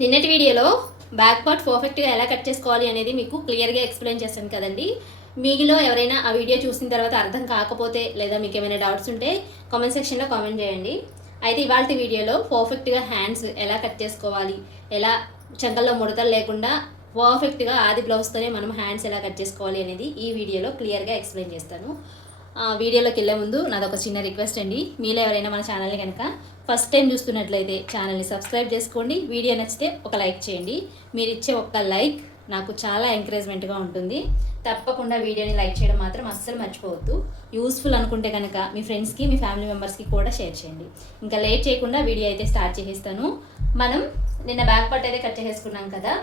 నిన్నటి వీడియోలో back part పర్ఫెక్ట్గా ఎలా కట్ చేసుకోవాలి అనేది మీకు క్లియర్గా ఎక్స్ప్లెయిన్ చేశాను కదండి. మీలో ఎవరైనా ఆ వీడియో చూసిన తర్వాత అర్థం కాకపోతే లేదా మీకు ఏమైనా డౌట్స్ ఉంటే కామెంట్ సెక్షన్లో కామెంట్ చేయండి. అయితే ఇవాళ వీడియోలో పర్ఫెక్ట్గా హ్యాండ్స్ ఎలా కట్ చేసుకోవాలి, ఎలా చంకల్లో ముడతలు లేకుండా పర్ఫెక్ట్గా ఆది బ్లౌజ్తోనే మనం హ్యాండ్స్ ఎలా కట్ చేసుకోవాలి అనేది ఈ వీడియోలో క్లియర్గా ఎక్స్ప్లెయిన్ చేస్తాను. వీడియోలోకి వెళ్ళే ముందు నాదొక చిన్న రిక్వెస్ట్ అండి. మీలో ఎవరైనా మన ఛానల్ని కనుక ఫస్ట్ టైం చూస్తున్నట్లయితే ఛానల్ని సబ్స్క్రైబ్ చేసుకోండి. వీడియో నచ్చితే ఒక లైక్ చేయండి. మీరు ఇచ్చే ఒక్క లైక్ నాకు చాలా ఎంకరేజ్మెంట్గా ఉంటుంది. తప్పకుండా వీడియోని లైక్ చేయడం మాత్రం అస్సలు మర్చిపోవద్దు. యూస్ఫుల్ అనుకుంటే కనుక మీ ఫ్రెండ్స్కి, మీ ఫ్యామిలీ మెంబర్స్కి కూడా షేర్ చేయండి. ఇంకా లేట్ చేయకుండా వీడియో అయితే స్టార్ట్ చేసేస్తాను. మనం నిన్న బ్యాక్ పార్ట్ అయితే కట్ చేసేసుకున్నాం కదా.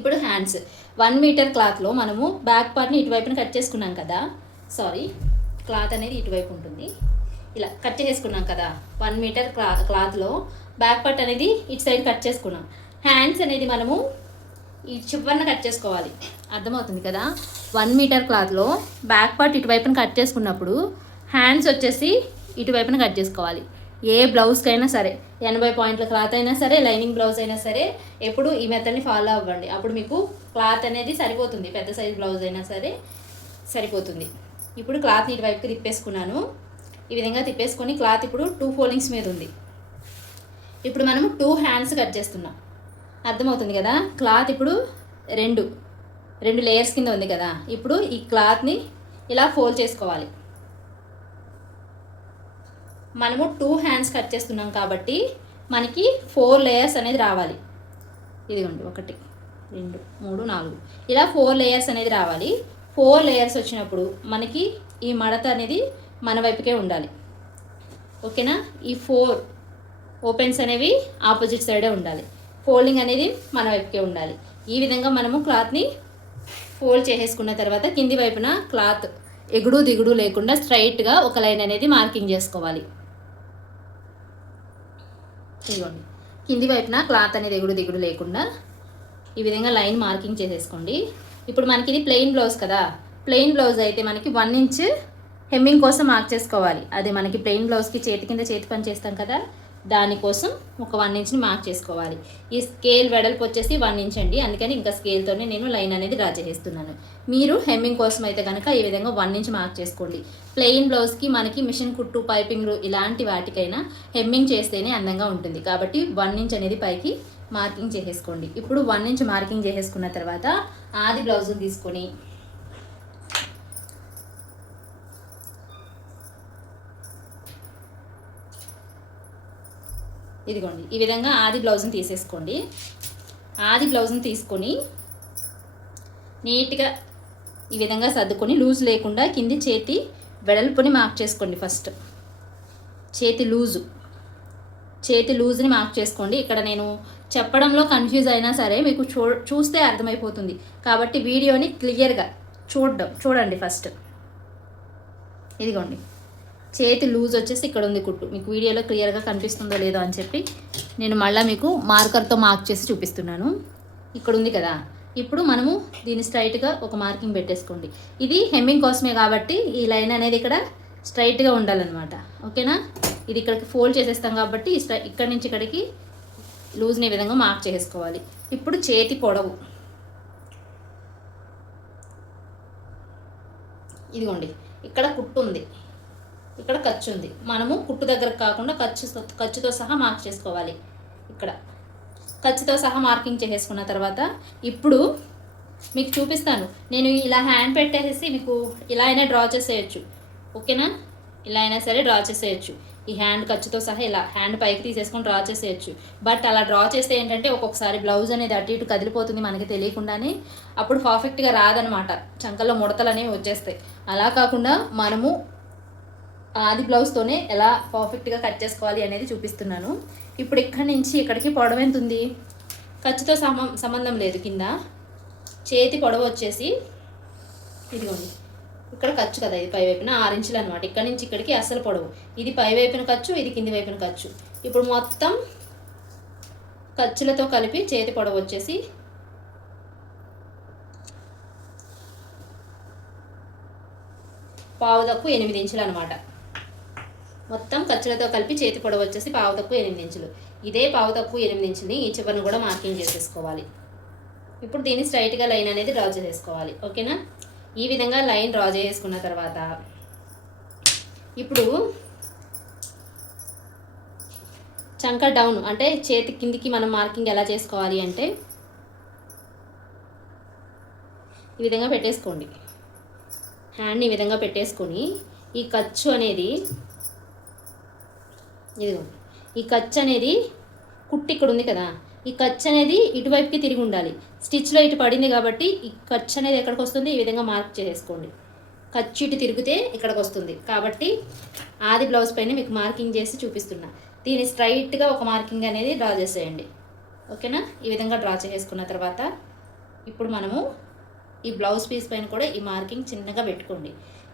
ఇప్పుడు హ్యాండ్స్ 1 మీటర్ క్లాత్లో మనము బ్యాక్ పార్ట్ని ఇటువైపున కట్ చేసుకున్నాం కదా. క్లాత్ అనేది ఇటువైపు ఉంటుంది. ఇలా కట్ చేసుకున్నాం కదా. 1 మీటర్ క్లాత్లో బ్యాక్ పార్ట్ అనేది ఇటు సైడ్ కట్ చేసుకున్నాం. హ్యాండ్స్ అనేది మనము ఈ చివరన కట్ చేసుకోవాలి. అర్థమవుతుంది కదా. 1 మీటర్ క్లాత్లో బ్యాక్ పార్ట్ ఇటువైపున కట్ చేసుకున్నప్పుడు హ్యాండ్స్ వచ్చేసి ఇటువైపున కట్ చేసుకోవాలి. ఏ బ్లౌజ్కైనా సరే, 80 పాయింట్ల క్లాత్ అయినా సరే, లైనింగ్ బ్లౌజ్ అయినా సరే, ఎప్పుడు ఈ మెథడ్ని ఫాలో అవ్వండి. అప్పుడు మీకు క్లాత్ అనేది సరిపోతుంది. పెద్ద సైజ్ బ్లౌజ్ అయినా సరే సరిపోతుంది. ఇప్పుడు క్లాత్ని ఇటువైపుకి తిప్పేసుకున్నాను. ఈ విధంగా తిప్పేసుకొని క్లాత్ ఇప్పుడు 2 ఫోల్డింగ్స్ మీద ఉంది. ఇప్పుడు మనము 2 హ్యాండ్స్ కట్ చేస్తున్నాం. అర్థమవుతుంది కదా. క్లాత్ ఇప్పుడు రెండు లేయర్స్ కింద ఉంది కదా. ఇప్పుడు ఈ క్లాత్ని ఇలా ఫోల్డ్ చేసుకోవాలి. మనము 2 హ్యాండ్స్ కట్ చేస్తున్నాం కాబట్టి మనకి 4 లేయర్స్ అనేది రావాలి. ఇదిగోండి 1 2 3 4 ఇలా 4 లేయర్స్ అనేది రావాలి. 4 లేయర్స్ వచ్చినప్పుడు మనకి ఈ మడత అనేది మన వైపుకే ఉండాలి. ఓకేనా. ఈ 4 ఓపెన్స్ అనేవి ఆపోజిట్ సైడే ఉండాలి. ఫోల్డింగ్ అనేది మన వైపుకే ఉండాలి. ఈ విధంగా మనము క్లాత్ని ఫోల్డ్ చేసేసుకున్న తర్వాత కింది వైపున క్లాత్ ఎగుడు దిగుడు లేకుండా స్ట్రైట్గా ఒక లైన్ అనేది మార్కింగ్ చేసుకోవాలి. ఇదిగోండి కింది వైపున క్లాత్ అనేది ఎగుడు దిగుడు లేకుండా ఈ విధంగా లైన్ మార్కింగ్ చేసేసుకోండి. ఇప్పుడు మనకి ఇది ప్లెయిన్ బ్లౌజ్ కదా. ప్లెయిన్ బ్లౌజ్ అయితే మనకి 1 ఇంచ్ హెమ్మింగ్ కోసం మార్క్ చేసుకోవాలి. అది మనకి ప్లెయిన్ బ్లౌజ్కి చేతి కింద చేతి పని చేస్తాం కదా, దానికోసం ఒక 1 ఇంచ్ని మార్క్ చేసుకోవాలి. ఈ స్కేల్ వెడల్పు వచ్చేసి 1 ఇంచ్ అండి. అందుకని ఇంకా స్కేల్తోనే నేను లైన్ అనేది డ్రా చేసేస్తున్నాను. మీరు హెమ్మింగ్ కోసం అయితే కనుక ఈ విధంగా 1 ఇంచ్ మార్క్ చేసుకోండి. ప్లెయిన్ బ్లౌజ్కి మనకి మిషన్ కుట్టు, పైపింగ్ ఇలాంటి వాటికైనా హెమ్మింగ్ చేస్తేనే అందంగా ఉంటుంది. కాబట్టి 1 ఇంచ్ అనేది పైకి మార్కింగ్ చేసేసుకోండి. ఇప్పుడు 1 ఇంచ్ మార్కింగ్ చేసేసుకున్న తర్వాత ఆది బ్లౌజ్ని తీసుకొని ఇదిగోండి ఈ విధంగా ఆది బ్లౌజ్ని తీసేసుకోండి. ఆది బ్లౌజ్ని తీసుకొని నీట్గా ఈ విధంగా సర్దుకొని లూజ్ లేకుండా కింది చేతి వెడల్పుని మార్క్ చేసుకోండి. ఫస్ట్ చేతి లూజ్ని మార్క్ చేసుకోండి. ఇక్కడ నేను చెప్పడంలో కన్ఫ్యూజ్ అయినా సరే మీకు చూస్తే అర్థమైపోతుంది. కాబట్టి వీడియోని క్లియర్గా చూడండి. ఫస్ట్ ఇదిగోండి చేతి లూజ్ వచ్చేసి ఇక్కడ ఉంది కుట్టు. మీకు వీడియోలో క్లియర్గా కనిపిస్తుందో లేదో అని చెప్పి నేను మళ్ళీ మీకు మార్కర్తో మార్క్ చేసి చూపిస్తున్నాను. ఇక్కడ ఉంది కదా. ఇప్పుడు మనము దీన్ని స్ట్రైట్గా ఒక మార్కింగ్ పెట్టేసుకోండి. ఇది హెమ్మింగ్ కోసమే కాబట్టి ఈ లైన్ అనేది ఇక్కడ స్ట్రైట్గా ఉండాలన్నమాట. ఓకేనా. ఇది ఇక్కడికి ఫోల్డ్ చేసేస్తాం కాబట్టి ఇక్కడి నుంచి ఇక్కడికి లూజ్ని ఈ విధంగా మార్క్ చేసుకోవాలి. ఇప్పుడు చేతి పొడవు ఇదిగోండి ఇక్కడ కుట్టు ఉంది, ఇక్కడ ఖర్చు ఉంది. మనము కుట్టు దగ్గర కాకుండా ఖర్చుతో సహా మార్క్ చేసుకోవాలి. ఇక్కడ ఖర్చుతో సహా మార్కింగ్ చేసేసుకున్న తర్వాత ఇప్పుడు మీకు చూపిస్తాను. నేను ఇలా హ్యాండ్ పెట్టేసి మీకు ఇలా అయినా డ్రా చేసేయచ్చు. ఓకేనా. ఇలా అయినా సరే డ్రా చేసేయచ్చు. ఈ హ్యాండ్ ఖర్చుతో సహా ఇలా హ్యాండ్ పైకి తీసేసుకొని డ్రా చేసేయచ్చు. బట్ అలా డ్రా చేస్తే ఏంటంటే ఒక్కొక్కసారి బ్లౌజ్ అనేది అటు ఇటు కదిలిపోతుంది మనకి తెలియకుండానే. అప్పుడు పర్ఫెక్ట్గా రాదనమాట. చంకల్లో ముడతలు అనేవి వచ్చేస్తాయి. అలా కాకుండా మనము ఆది బ్లౌజ్తోనే ఎలా పర్ఫెక్ట్గా కట్ చేసుకోవాలి అనేది చూపిస్తున్నాను. ఇప్పుడు ఇక్కడి నుంచి ఇక్కడికి పొడవు ఎంత ఉంది, ఖర్చుతో సంబంధం లేదు. కింద చేతి పొడవు వచ్చేసి ఇదిగోండి ఇక్కడ ఖర్చు కదా. ఇది పై వైపున 6 ఇంచులు అనమాట. ఇక్కడ నుంచి ఇక్కడికి అసలు పొడవు. ఇది పై వైపున ఖర్చు, ఇది కింది వైపున ఖర్చు. ఇప్పుడు మొత్తం ఖర్చులతో కలిపి చేతి పొడవు వచ్చేసి 8 ఇంచులు అనమాట. మొత్తం ఖర్చులతో కలిపి చేతి పొడవు వచ్చేసి 8 ఇంచులు. ఇదే పావు తక్కువ 8 ఇంచుని ఈ చివరిని కూడా మార్కింగ్ చేసేసుకోవాలి. ఇప్పుడు దీన్ని స్ట్రైట్గా లైన్ అనేది డ్రా చేసేసుకోవాలి. ఓకేనా, ఈ విధంగా లైన్ డ్రా చేసుకున్న తర్వాత ఇప్పుడు చంక డౌన్ అంటే చేతి కిందికి మనం మార్కింగ్ ఎలా చేసుకోవాలి అంటే ఈ విధంగా పెట్టేసుకోండి. హ్యాండ్ని ఈ విధంగా పెట్టేసుకొని ఈ ఖర్చు అనేది ఇదిగో ఈ ఖర్చు అనేది కుట్టి ఇక్కడ ఉంది కదా, ఈ ఖర్చు అనేది ఇటువైపుకి తిరిగి ఉండాలి. స్టిచ్లో ఇటు పడింది కాబట్టి ఈ ఖర్చు అనేది ఎక్కడికి వస్తుంది, ఈ విధంగా మార్క్ చేసుకోండి. ఖర్చు ఇటు తిరిగితే ఇక్కడికి వస్తుంది కాబట్టి ఆది బ్లౌజ్ పైన మీకు మార్కింగ్ చేసి చూపిస్తున్నా. దీన్ని స్ట్రైట్గా ఒక మార్కింగ్ అనేది డ్రా చేసేయండి. ఓకేనా, ఈ విధంగా డ్రా చేసుకున్న తర్వాత ఇప్పుడు మనము ఈ బ్లౌజ్ పీస్ పైన కూడా ఈ మార్కింగ్ చిన్నగా పెట్టుకోండి.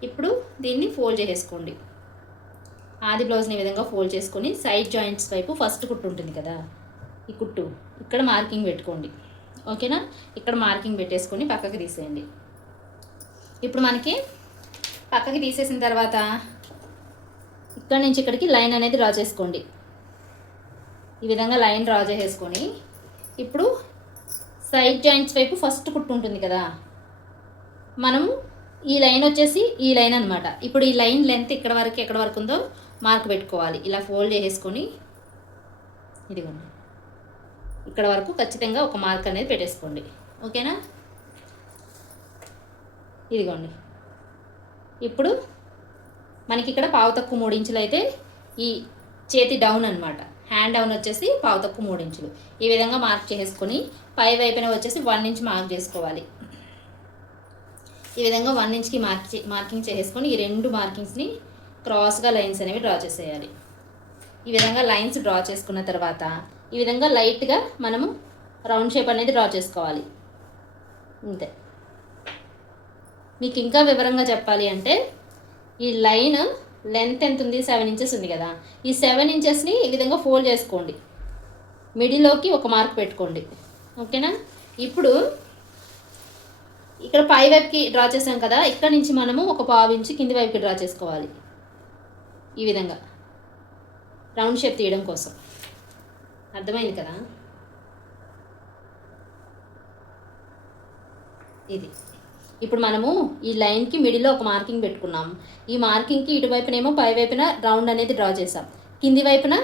ఇప్పుడు దీన్ని ఫోల్డ్ చేసేసుకోండి. ఆది బ్లౌజ్ని ఈ విధంగా ఫోల్డ్ చేసుకొని సైడ్ జాయింట్స్ వైపు ఫస్ట్ కుట్టు ఉంటుంది కదా, ఈ కుట్టు ఇక్కడ మార్కింగ్ పెట్టుకోండి. ఓకేనా, ఇక్కడ మార్కింగ్ పెట్టేసుకొని పక్కకి తీసేయండి. ఇప్పుడు మనకి పక్కకి తీసేసిన తర్వాత ఇక్కడ నుంచి ఇక్కడికి లైన్ అనేది డ్రా చేసుకోండి. ఈ విధంగా లైన్ డ్రా చేసేసుకొని ఇప్పుడు సైడ్ జాయింట్స్ వైపు ఫస్ట్ కుట్టు ఉంటుంది కదా, మనం ఈ లైన్ వచ్చేసి ఈ లైన్ అనమాట. ఇప్పుడు ఈ లైన్ లెంత్ ఎక్కడ వరకు ఉందో మార్క్ పెట్టుకోవాలి. ఇలా ఫోల్డ్ చేసేసుకొని ఇదిగోండి ఇక్కడ వరకు ఖచ్చితంగా ఒక మార్క్ అనేది పెట్టేసుకోండి. ఓకేనా, ఇదిగోండి ఇప్పుడు మనకి ఇక్కడ పావు తక్కువ 3 ఇంచులు అయితే ఈ చేతి డౌన్ అనమాట. హ్యాండ్ డౌన్ వచ్చేసి పావు తక్కువ 3 ఇంచులు ఈ విధంగా మార్క్ చేసుకొని పై వైపున వచ్చేసి 1 ఇంచ్ మార్క్ చేసుకోవాలి. ఈ విధంగా 1 ఇంచ్కి మార్కింగ్ చేసుకొని ఈ 2 మార్కింగ్స్ని క్రాస్గా లైన్స్ అనేవి డ్రా చేసేయాలి. ఈ విధంగా లైన్స్ డ్రా చేసుకున్న తర్వాత ఈ విధంగా లైట్గా మనము రౌండ్ షేప్ అనేది డ్రా చేసుకోవాలి. అంతే. మీకు ఇంకా వివరంగా చెప్పాలి అంటే ఈ లైన్ లెంత్ ఎంత ఉంది, 7 ఇంచెస్ ఉంది కదా, ఈ 7 ఇంచెస్ని ఈ విధంగా ఫోల్డ్ చేసుకోండి. మిడిల్లోకి ఒక మార్క్ పెట్టుకోండి. ఓకేనా, ఇప్పుడు ఇక్కడ పై వైపుకి డ్రా చేసాం కదా, ఇక్కడ నుంచి మనము ఒక పావు ఇంచు కింది వైపుకి డ్రా చేసుకోవాలి. ఈ విధంగా రౌండ్ షేప్ తీయడం కోసం. అర్థమైంది కదా, ఇది. ఇప్పుడు మనము ఈ లైన్కి మిడిల్లో ఒక మార్కింగ్ పెట్టుకున్నాం. ఈ మార్కింగ్కి ఇటువైపునేమో పై వైపున రౌండ్ అనేది డ్రా చేసాం, కింది వైపున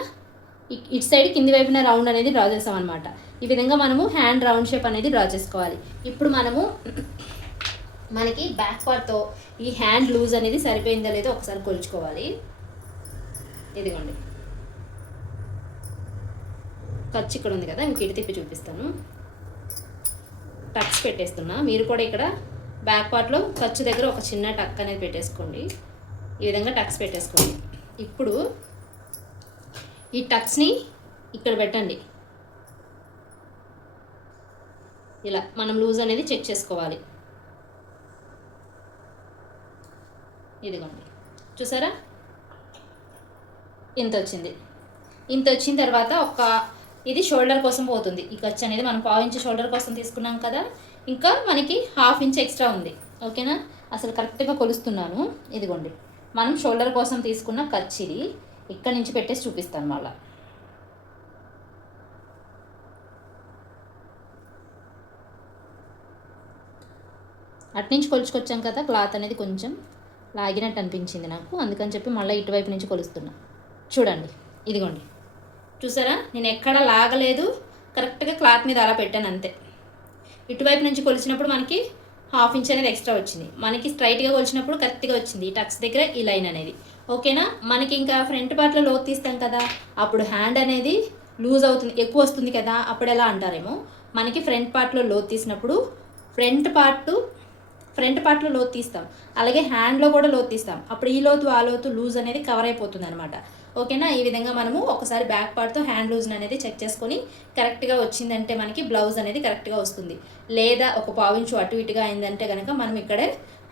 ఇటు సైడ్ కింది వైపున రౌండ్ అనేది డ్రా చేసాం అనమాట. ఈ విధంగా మనము హ్యాండ్ రౌండ్ షేప్ అనేది డ్రా చేసుకోవాలి. ఇప్పుడు మనకి బ్యాక్ పార్ట్తో ఈ హ్యాండ్ లూజ్ అనేది సరిపోయిందో లేదో ఒకసారి కొలుచుకోవాలి. ఇదిగోండి ఖర్చు ఇక్కడ ఉంది కదా, ఇంక ఇటు తిప్పి చూపిస్తాను. టక్స్ పెట్టేస్తున్నా. మీరు కూడా ఇక్కడ బ్యాక్ పార్ట్లో ఖర్చు దగ్గర ఒక చిన్న టక్ అనేది పెట్టేసుకోండి. ఈ విధంగా టక్స్ పెట్టేసుకోండి. ఇప్పుడు ఈ టక్స్ని ఇక్కడ పెట్టండి. ఇలా మనం లూజ్ అనేది చెక్ చేసుకోవాలి. ఇదిగోండి చూసారా, ఇంత వచ్చింది. ఇంత వచ్చిన తర్వాత ఇది షోల్డర్ కోసం పోతుంది. ఈ ఖర్చు అనేది మనం పావు ఇంచు షోల్డర్ కోసం తీసుకున్నాం కదా, ఇంకా మనకి ½ ఇంచ్ ఎక్స్ట్రా ఉంది. ఓకేనా, అసలు కరెక్ట్గా కొలుస్తున్నాను. ఇదిగోండి మనం షోల్డర్ కోసం తీసుకున్న ఖర్చు ఇది. ఇక్కడి నుంచి పెట్టేసి చూపిస్తాను మళ్ళీ. అట్నుంచి కొలుచుకొచ్చాం కదా, క్లాత్ అనేది కొంచెం లాగినట్టు అనిపించింది నాకు, అందుకని చెప్పి మళ్ళీ ఇటువైపు నుంచి కొలుస్తున్నా. చూడండి ఇదిగోండి చూసారా, నేను ఎక్కడ లాగలేదు, కరెక్ట్గా క్లాత్ మీద అలా పెట్టాను అంతే. ఇటువైపు నుంచి కొలిచినప్పుడు మనకి ½ ఇంచ్ అనేది ఎక్స్ట్రా వచ్చింది. మనకి స్ట్రైట్గా కొలిచినప్పుడు కరెక్ట్గా వచ్చింది ఈ టక్స్ దగ్గర ఈ లైన్ అనేది. ఓకేనా, మనకి ఇంకా ఫ్రంట్ పార్ట్లో లోతు తీస్తాం కదా, అప్పుడు హ్యాండ్ అనేది లూజ్ అవుతుంది, ఎక్కువ వస్తుంది కదా, అప్పుడు ఎలా అంటారేమో. మనకి ఫ్రంట్ పార్ట్లో లోతు తీసినప్పుడు ఫ్రంట్ పార్ట్లో లోతు తీస్తాం, అలాగే హ్యాండ్లో కూడా లోతు తీస్తాం. అప్పుడు ఈ లోతు ఆ లోతు లూజ్ అనేది కవర్ అయిపోతుంది అనమాట. ఓకేనా, ఈ విధంగా మనము ఒకసారి బ్యాక్ పార్ట్తో హ్యాండ్ లూజ్ అనేది చెక్ చేసుకొని కరెక్ట్గా వచ్చిందంటే మనకి బ్లౌజ్ అనేది కరెక్ట్గా వస్తుంది. లేదా ఒక ½ ఇంచు అటు ఇటుగా అయిందంటే కనుక మనం ఇక్కడే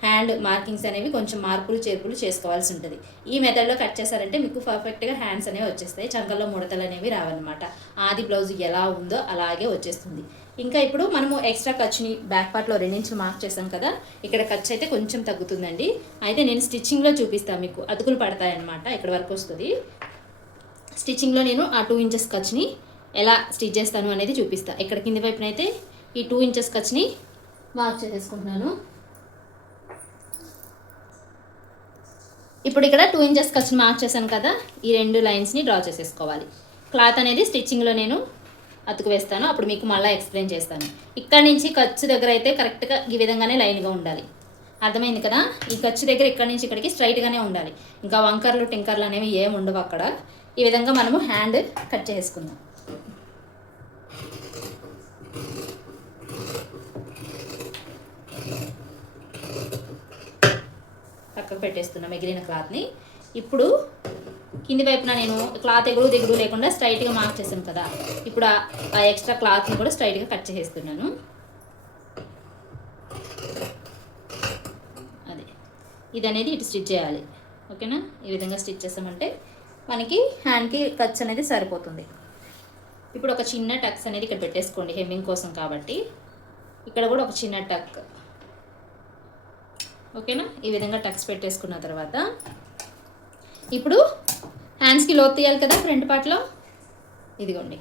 హ్యాండ్ మార్కింగ్స్ అనేవి కొంచెం మార్పులు చేర్పులు చేసుకోవాల్సి ఉంటుంది. ఈ మెథడ్లో కట్ చేశారంటే మీకు పర్ఫెక్ట్గా హ్యాండ్స్ అనేవి వచ్చేస్తాయి, చంకల్లో ముడతలు అనేవి రావన్నమాట. ఆది బ్లౌజ్ ఎలా ఉందో అలాగే వచ్చేస్తుంది. ఇంకా ఇప్పుడు మనము ఎక్స్ట్రా ఖర్చుని బ్యాక్ పార్ట్లో 2 ఇంచులు మార్క్ చేసాం కదా, ఇక్కడ ఖర్చు అయితే కొంచెం తగ్గుతుందండి. అయితే నేను స్టిచ్చింగ్లో చూపిస్తాను మీకు, అతుకులు పడతాయన్నమాట, ఇక్కడ వరకు వస్తుంది. స్టిచ్చింగ్లో నేను ఆ 2 ఇంచెస్ ఖర్చుని ఎలా స్టిచ్ చేస్తాను అనేది చూపిస్తాను. ఇక్కడ కింది వైపున అయితే ఈ 2 ఇంచెస్ ఖర్చుని మార్క్ చేసేసుకుంటున్నాను. ఇప్పుడు ఇక్కడ 2 ఇంచెస్ ఖర్చుని మార్క్ చేశాను కదా, ఈ 2 లైన్స్ని డ్రా చేసేసుకోవాలి. క్లాత్ అనేది స్టిచ్చింగ్లో నేను అతుకు వేస్తాను, అప్పుడు మీకు మళ్ళీ ఎక్స్ప్లెయిన్ చేస్తాను. ఇక్కడ నుంచి ఖర్చు దగ్గర అయితే కరెక్ట్గా ఈ విధంగానే లైన్గా ఉండాలి. అర్థమైంది కదా? ఈ ఖర్చు దగ్గర ఇక్కడ నుంచి ఇక్కడికి స్ట్రైట్గానే ఉండాలి. ఇంకా వంకర్లు టింకర్లు అనేవి ఏమి ఉండవు అక్కడ. ఈ విధంగా మనము హ్యాండ్ కట్ చేసుకుందాం. పక్కకు పెట్టేస్తున్నా మిగిలిన క్లాత్ని. ఇప్పుడు కింది వైపున నేను క్లాత్ ఎగుడు దిగుడు లేకుండా స్ట్రైట్గా మార్క్ చేశాను కదా, ఇప్పుడు ఆ ఎక్స్ట్రా క్లాత్ని కూడా స్ట్రైట్గా కట్ చేసేస్తున్నాను. అదే ఇది అనేది ఇటు స్టిచ్ చేయాలి. ఓకేనా? ఈ విధంగా స్టిచ్ చేసామంటే మనకి హ్యాండ్కి ఖర్చు అనేది సరిపోతుంది. ఇప్పుడు ఒక చిన్న టక్స్ అనేది ఇక్కడ పెట్టేసుకోండి, హెమ్మింగ్ కోసం కాబట్టి. ఇక్కడ కూడా ఒక చిన్న టక్. ఓకేనా? ఈ విధంగా టక్స్ పెట్టేసుకున్న తర్వాత ఇప్పుడు హ్యాండ్స్కి లోతు తీయాలి కదా ఫ్రంట్ పార్ట్లో. ఇదిగోండి,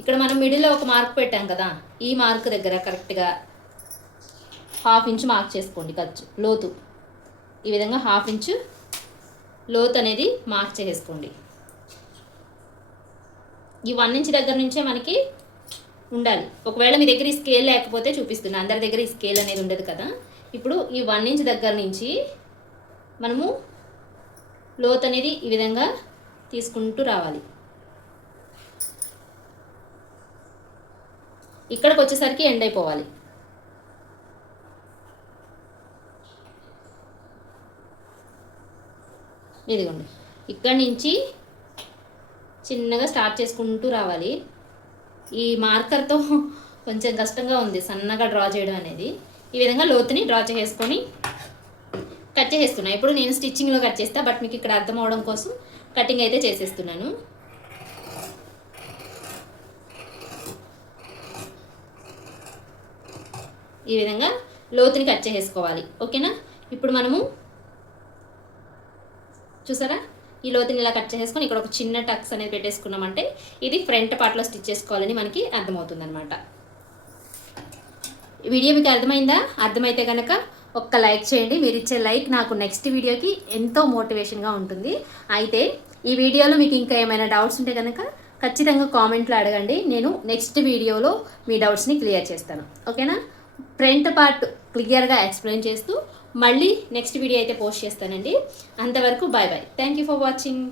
ఇక్కడ మనం మిడిల్లో ఒక మార్క్ పెట్టాం కదా, ఈ మార్క్ దగ్గర కరెక్ట్గా 1/2 ఇంచు మార్క్ చేసుకోండి ఖర్చు లోతు. ఈ విధంగా 1/2 ఇంచు లోతు అనేది మార్క్ చేసుకోండి. ఈ 1 ఇంచ్ దగ్గర నుంచే మనకి ఉండాలి. ఒకవేళ మీ దగ్గర ఈ స్కేల్ లేకపోతే చూపిస్తున్నా, అందరి దగ్గర ఈ స్కేల్ అనేది ఉండదు కదా. ఇప్పుడు ఈ 1 ఇంచ్ దగ్గర నుంచి మనము లోతు అనేది ఈ విధంగా తీసుకుంటూ రావాలి. ఇక్కడికి వచ్చేసరికి ఎండ్ అయిపోవాలి. ఇదిగోండి, ఇక్కడి నుంచి చిన్నగా స్టార్ట్ చేసుకుంటూ రావాలి. ఈ మార్కర్తో కొంచెం కష్టంగా ఉంది సన్నగా డ్రా చేయడం అనేది. ఈ విధంగా లోతుని డ్రా చేసుకొని కట్ చేసేస్తున్నా. ఇప్పుడు నేను స్టిచ్చింగ్లో కట్ చేస్తా, బట్ మీకు ఇక్కడ అర్థం అవడం కోసం కటింగ్ అయితే చేసేస్తున్నాను. ఈ విధంగా లోతుని కట్ చేసేసుకోవాలి. ఓకేనా? ఇప్పుడు మనము చూసారా, ఈ లోతుని ఇలా కట్ చేసేసుకొని ఇక్కడ ఒక చిన్న టక్స్ అనేది పెట్టేసుకున్నామంటే ఇది ఫ్రంట్ పార్ట్లో స్టిచ్ చేసుకోవాలని మనకి అర్థమవుతుంది అనమాట. వీడియో మీకు అర్థమైందా? అర్థమైతే కనుక ఒక్క లైక్ చేయండి. మీరు ఇచ్చే లైక్ నాకు నెక్స్ట్ వీడియోకి ఎంతో మోటివేషన్గా ఉంటుంది. అయితే ఈ వీడియోలో మీకు ఇంకా ఏమైనా డౌట్స్ ఉంటే కనుక ఖచ్చితంగా కామెంట్లో అడగండి. నేను నెక్స్ట్ వీడియోలో మీ డౌట్స్ని క్లియర్ చేస్తాను. ఓకేనా? ఫ్రంట్ పార్ట్ క్లియర్గా ఎక్స్ప్లెయిన్ చేస్తూ మళ్ళీ నెక్స్ట్ వీడియో అయితే పోస్ట్ చేస్తానండి. అంతవరకు bye bye. Thank you for watching.